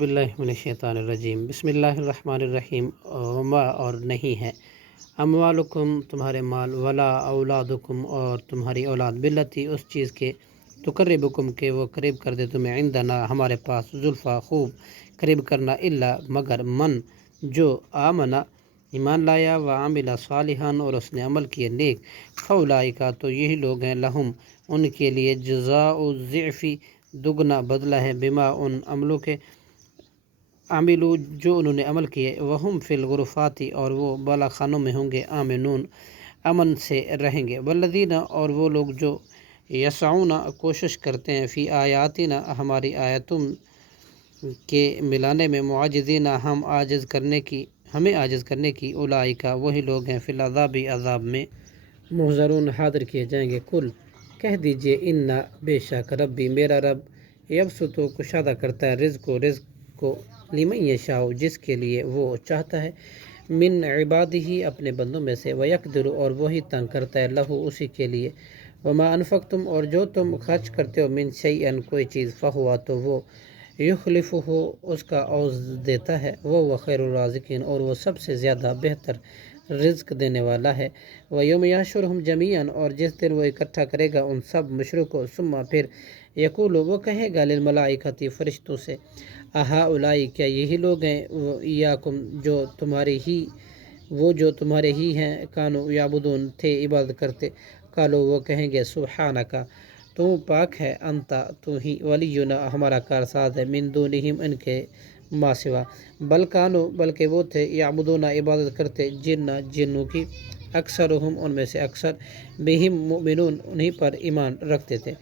باللہ من الشیطان الرجیم بسم اللہ الرحمن الرحیم وما اور نہیں ہے اموالکم تمہارے مال ولا اولادکم اور تمہاری اولاد باللتی اس چیز کے تقربکم کہ وہ قریب کر دے تمہیں عندنا ہمارے پاس زلفا خوب قریب کرنا الا مگر من جو آمنا ایمان لایا و عامل صالحان اور اس نے عمل کیے نیک فاولئک تو یہی لوگ ہیں لہم ان کے لیے جزاء الضعف دگنا بدلہ ہے بما ان عملوں کے عاملو جو انہوں نے عمل کیے وہم فی الغرفات اور وہ بالا خانوں میں ہوں گے آمنون امن سے رہیں گے والذین اور وہ لوگ جو یسعون کوشش کرتے ہیں فی آیاتنا ہماری آیتوں کے ملانے میں معاجزین ہمیں عاجز کرنے کی اولئک وہی لوگ ہیں فی العذاب عذاب میں محضرون حاضر کیے جائیں گے کل کہہ دیجئے ان بے شک ربی میرا رب یبسط کشادہ کرتا ہے رزق کو لمن یشاء جس کے لیے وہ چاہتا ہے من عبادہ اپنے بندوں میں سے ویقدر اور وہی تنگ کرتا ہے لہو اسی کے لیے وما انفقتم اور جو تم خرچ کرتے ہو من شیئن کوئی چیز فہوا تو وہ یخلفہ اس کا عوض دیتا ہے وہ خیر الرازقین اور وہ سب سے زیادہ بہتر رزق دینے والا ہے ویوم یحشرہم جمیعا اور جس دن وہ اکٹھا کرے گا ان سب مشرکوں کو ثم پھر یقول وہ کہے گا للملائکۃ فرشتوں سے اہؤلاء کیا یہی لوگ ہیں ایاکم جو تمہارے ہی ہیں کانوا یعبدون تھے عبادت کرتے قالوا وہ کہیں گے سبحانک تو پاک ہے انت تو ہی ولینا ہمارا کارساز ہے من دونہم ان کے ما سوا بلکہ وہ تھے یعبدون عبادت کرتے جنوں کی اکثرہم ان میں سے اکثر بہم مؤمنون انہی پر ایمان رکھتے تھے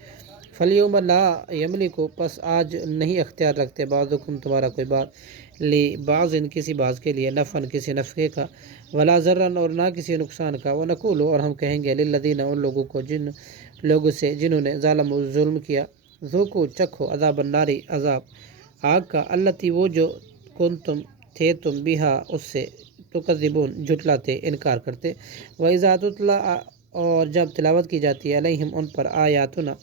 فالیوم لا یملک پس آج نہیں اختیار رکھتے بعضکم تمہارا کوئی بات لبعض کسی بعض کے لیے نفعا کسی نفع کا ولا ضرا اور نہ کسی نقصان کا ونقول اور ہم کہیں گے للذین ان لوگوں کو جن لوگوں سے جنہوں نے ظلم کیا ذوقوا چکھو عذاب النار عذاب آگ کا التی وہ جو کنتم تھے تم بہا اس سے تکذبون جھٹلاتے انکار کرتے وَإِذَا تُتْلَىٰ اور جب تلاوت کی جاتی ہے علیہم ان پر آیاتنا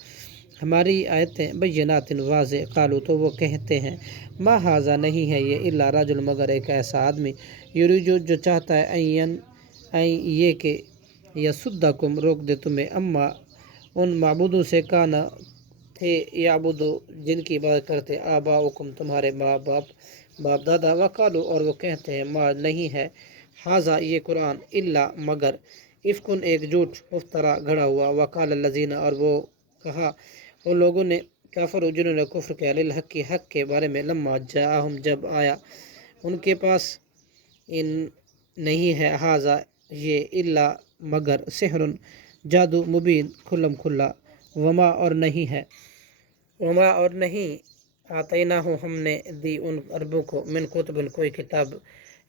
ہماری آیتیں بینات واضح قالوا تو وہ کہتے ہیں ما ھذا نہیں ہے یہ الا رجل مگر ایک ایسا آدمی یرید جو چاہتا ہے یہ کہ یصدکم روک دے تمہیں اما ان معبودوں سے کانا تھے یعبدو جن کی عبادت کرتے آباؤکم تمہارے ماں باپ دادا وقالوا اور وہ کہتے ہیں ما نہیں ہے ھذا یہ قرآن الا مگر افکن ایک جھوٹ مفترا گھڑا ہوا وقال الذین اور وہ کہا ان لوگوں نے کافروا جنہوں نے کفر کیا للحق حق کے بارے میں لما جاءہم جب آیا ان کے پاس ان نہیں ہے ھذا یہ الا مگر سحر جادو مبین کھلم کھلا وما اور نہیں آتیناہ ہم نے دی ان عربوں کو من کتب کوئی کتاب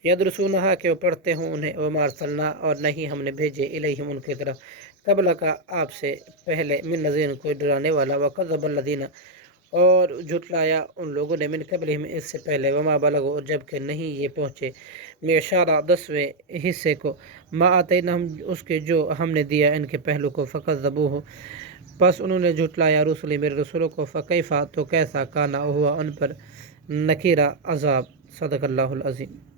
یدرسونہا کہ وہ پڑھتے ہوں انہیں وما ارسلنا اور نہیں ہم نے بھیجے الیہم ان کی طرف قبل کا آپ سے پہلے من نذیر کوئی ڈرانے والا وکذب الذین اور جھٹلایا ان لوگوں نے من قبلہم اس سے پہلے وما بلغوا اور جب کہ نہیں یہ پہنچے معشارہ 10ویں حصے کو ما آتیناہم اس کے جو ہم نے دیا ان کے پہلو کو فکذبوہ پس انہوں نے جھٹلایا رسولی میرے رسولوں کو فکیفا تو کیسا کانا ہوا ان پر نکیرہ عذاب صدق اللہ العظیم۔